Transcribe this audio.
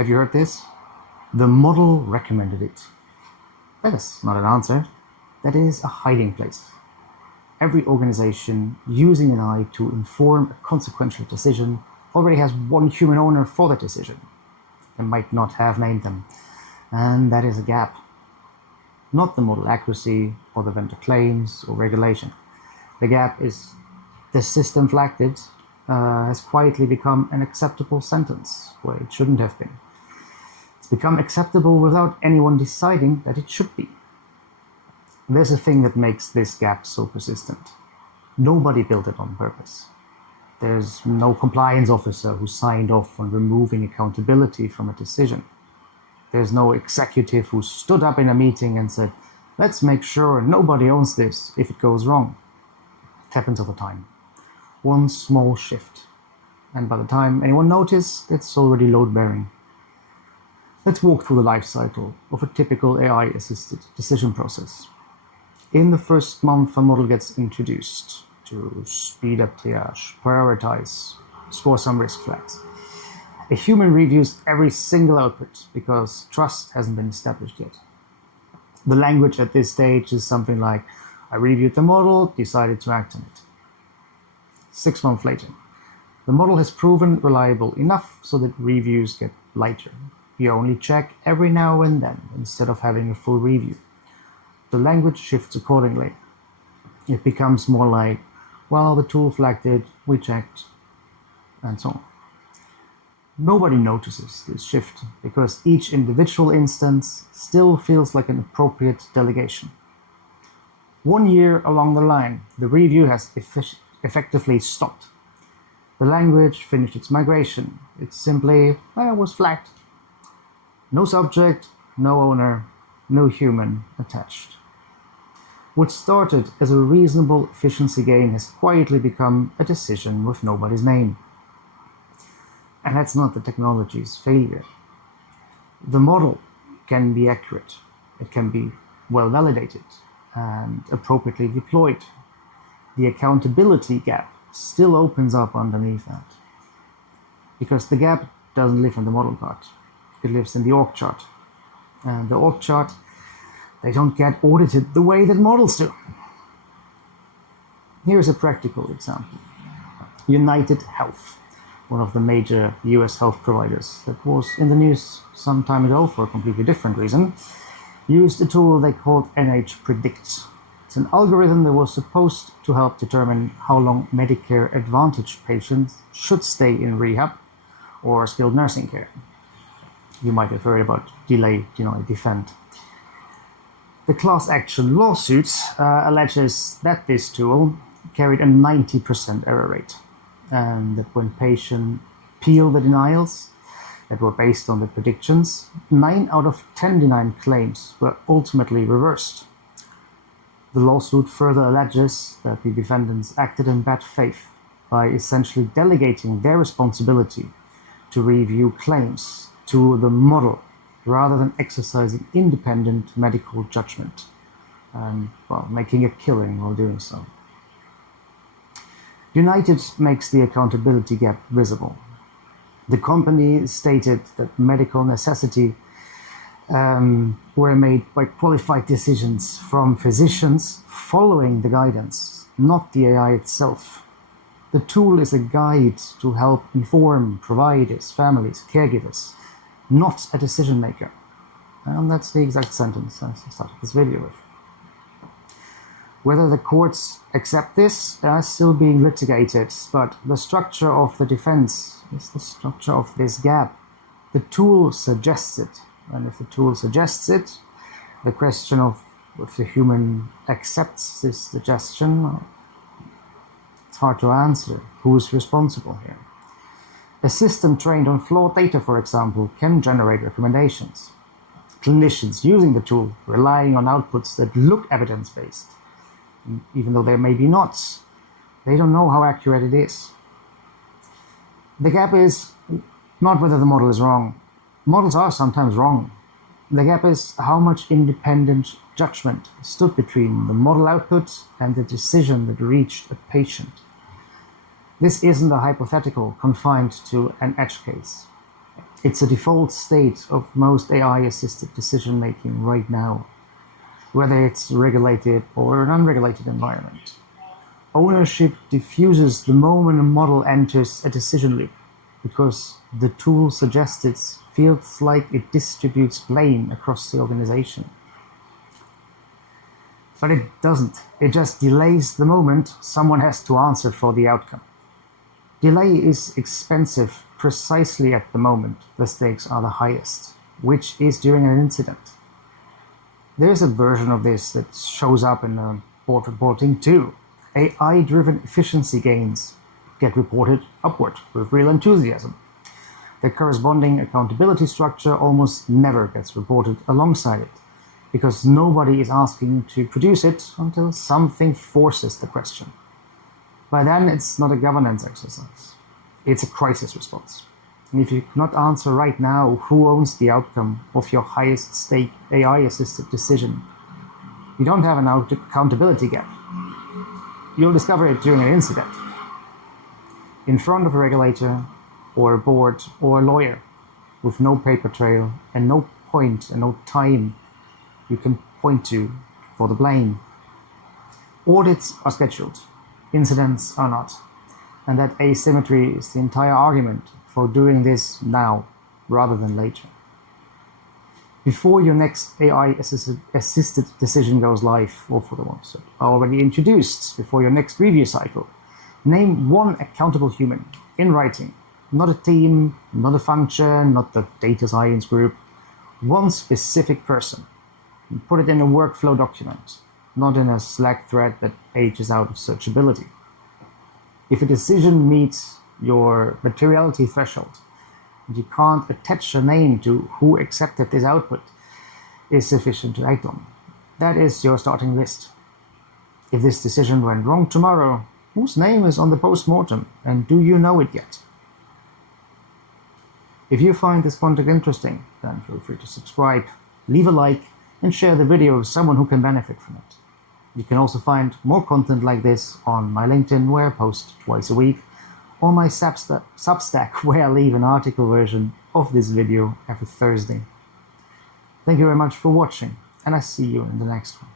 Have you heard this? The model recommended it. That is not an answer. That is a hiding place. Every organization using an AI to inform a consequential decision already has one human owner for that decision. They might not have named them. And that is a gap. Not the model accuracy or the vendor claims or regulation. The gap is the system flagged it has quietly become an acceptable sentence where it shouldn't have been. It's become acceptable without anyone deciding that it should be. There's a thing that makes this gap so persistent. Nobody built it on purpose. There's no compliance officer who signed off on removing accountability from a decision. There's no executive who stood up in a meeting and said, let's make sure nobody owns this if it goes wrong. It happens over time. One small shift. And by the time anyone notices, it's already load-bearing. Let's walk through the life cycle of a typical AI-assisted decision process. In the first month, a model gets introduced to speed up triage, prioritize, score some risk flags. A human reviews every single output because trust hasn't been established yet. The language at this stage is something like, I reviewed the model, decided to act on it. 6 months later, the model has proven reliable enough so that reviews get lighter. You only check every now and then instead of having a full review. The language shifts accordingly. It becomes more like, well, the tool flagged it, we checked, and so on. Nobody notices this shift because each individual instance still feels like an appropriate delegation. 1 year along the line, the review has effectively stopped. The language finished its migration. It simply was flagged. No subject, no owner, no human attached. What started as a reasonable efficiency gain has quietly become a decision with nobody's name. And that's not the technology's failure. The model can be accurate. It can be well validated and appropriately deployed. The accountability gap still opens up underneath that. Because the gap doesn't live in the model part. It lives in the org chart. And the org chart, they don't get audited the way that models do. Here's a practical example. UnitedHealth, one of the major US health providers that was in the news some time ago for a completely different reason, used a tool they called NH-Predict. It's an algorithm that was supposed to help determine how long Medicare Advantage patients should stay in rehab or skilled nursing care. You might have heard about delay, defend. The class action lawsuit alleges that this tool carried a 90% error rate, and that when patients appeal the denials that were based on the predictions, 9 out of 10 denied claims were ultimately reversed. The lawsuit further alleges that the defendants acted in bad faith by essentially delegating their responsibility to review claims to the model rather than exercising independent medical judgment and, making a killing while doing so. United makes the accountability gap visible. The company stated that medical necessity were made by qualified decisions from physicians following the guidance, not the AI itself. The tool is a guide to help inform providers, families, caregivers, not a decision maker. And that's the exact sentence I started this video with. Whether the courts accept this is still being litigated, but the structure of the defense is the structure of this gap. The tool suggests it, and if the tool suggests it, the question of if the human accepts this suggestion, it's hard to answer. Who is responsible here? A system trained on flawed data, for example, can generate recommendations. Clinicians using the tool, relying on outputs that look evidence-based, even though they may be not, they don't know how accurate it is. The gap is not whether the model is wrong. Models are sometimes wrong. The gap is how much independent judgment stood between the model output and the decision that reached a patient. This isn't a hypothetical confined to an edge case. It's a default state of most AI-assisted decision-making right now, whether it's regulated or an unregulated environment. Ownership diffuses the moment a model enters a decision loop, because the tool suggested feels like it distributes blame across the organization. But it doesn't. It just delays the moment someone has to answer for the outcome. Delay is expensive precisely at the moment the stakes are the highest, which is during an incident. There's a version of this that shows up in board reporting too. AI-driven efficiency gains get reported upward with real enthusiasm. The corresponding accountability structure almost never gets reported alongside it, because nobody is asking to produce it until something forces the question. By then, it's not a governance exercise. It's a crisis response. And if you cannot answer right now who owns the outcome of your highest stake AI-assisted decision, you don't have an accountability gap. You'll discover it during an incident, in front of a regulator or a board or a lawyer, with no paper trail and no point and no time you can point to for the blame. Audits are scheduled, incidents are not, and that asymmetry is the entire argument for doing this now rather than later. Before your next AI-assisted decision goes live, or for the ones that are already introduced, before your next review cycle, name one accountable human in writing, not a team, not a function, not the data science group, one specific person. And put it in a workflow document, not in a Slack thread that ages out of searchability. If a decision meets your materiality threshold, and you can't attach a name to who accepted this output, is sufficient to act on. That is your starting list. If this decision went wrong tomorrow, whose name is on the postmortem, and do you know it yet? If you find this content interesting, then feel free to subscribe, leave a like, and share the video with someone who can benefit from it. You can also find more content like this on my LinkedIn, where I post twice a week, or my Substack, where I leave an article version of this video every Thursday. Thank you very much for watching, and I see you in the next one.